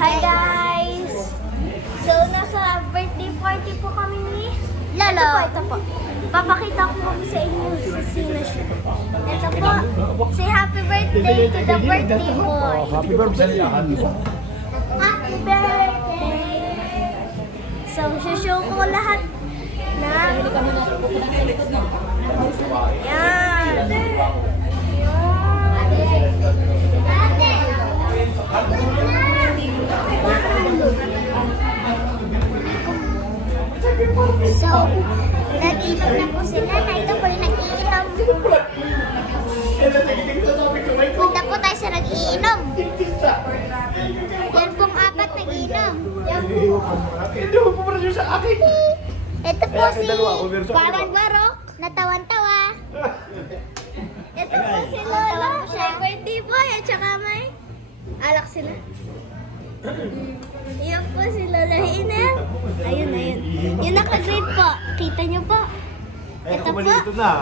Hi guys! So, nasa birthday party po kami ni Lolo. Ito po. Papakita ko po sa inyo sa sino siya. Ito po. Say happy birthday to the birthday boy. Happy birthday! Happy birthday! So, show ko lahat na. Yan. So, nag-inom na po sila na ito po rin nag-iinom. Punta po tayo sa nag-iinom. Yan pong apat nag-iinom. Hindi mo pumarasyon sa akin! Ito po si Parang Barok, natawan-tawa. Ito po si Lola. Siya birthday boy at saka may alak sila. Yan po si Lola Ina. Ayun, ayun. Yung naka-green po. Kita niyo po. Ito po.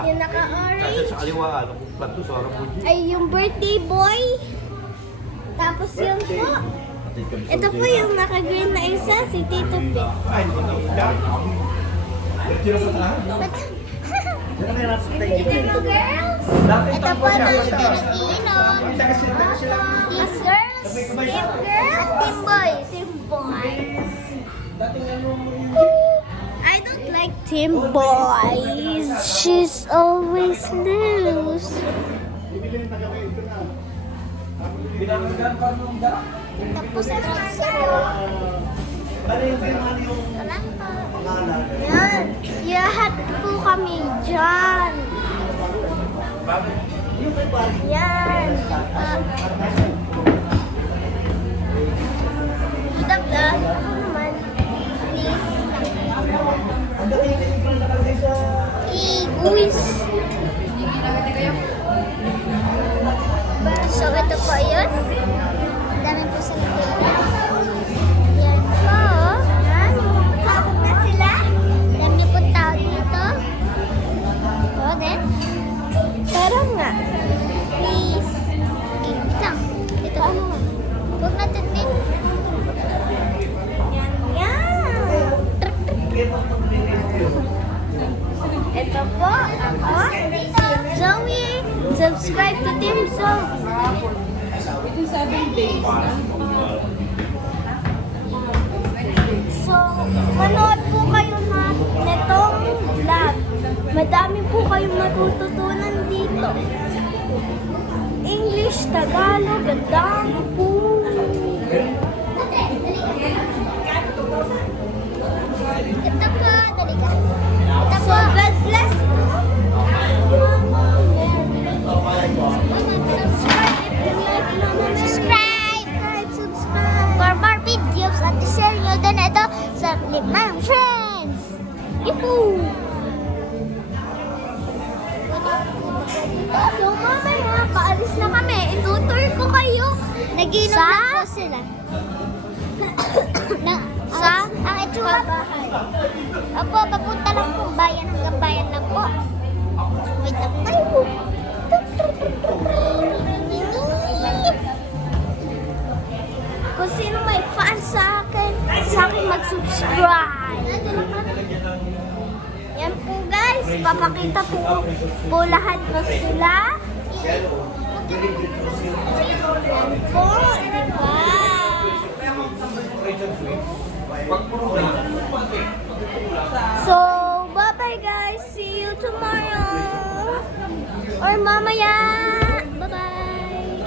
Yung naka-orange. Sa kaliwaan, ako plato sa harap mo. Ay yung birthday boy. Tapos yun po. Ito po yung naka-green na isa, si Tito P. Ay, hindi ko na. Ito mo girls. Ito po na nag-iinom. These girls. Team girls. Team boys. Team boys. I don't like Team boys. She's always loose. Tapos ito sa'yo. Yan. Lahat po kami dyan. Yan. Idagdag ako naman. Please. Iguis. So, ito po yun. Ang dami po sa table. Yan po. Yan. Sabog na sila. Alam niyo po tao dito. Ito din. Tara nga. Please. Wait lang. Ito ano nga. Huwag natin din. Yan. Yan. Ito po. Ako. Zoe. Subscribe to Team Zoe. Within 7 days. So, manood po kayo na netong vlog. Madami po kayong matututunan dito. English, Tagalog, gandang po. Ito po. Dali ka. Ito So, po. God bless. Subscribe. For more videos at share nyo din ito sa Limang Friends. Yuhuu! So, mamaya, paalis na kami. Itutur ko kayo. Naginom Sa? lang po sila. na, Sa? ang itsura Bahay. Opo, papunta lang po. Bayan hanggang bayan lang po. Wait lang kayo. Kung sino may fan sa akin mag-subscribe. Yan po guys, papakita po lahat ng sila. Yan po, diba? So, bye-bye guys. See you tomorrow. Or mamaya.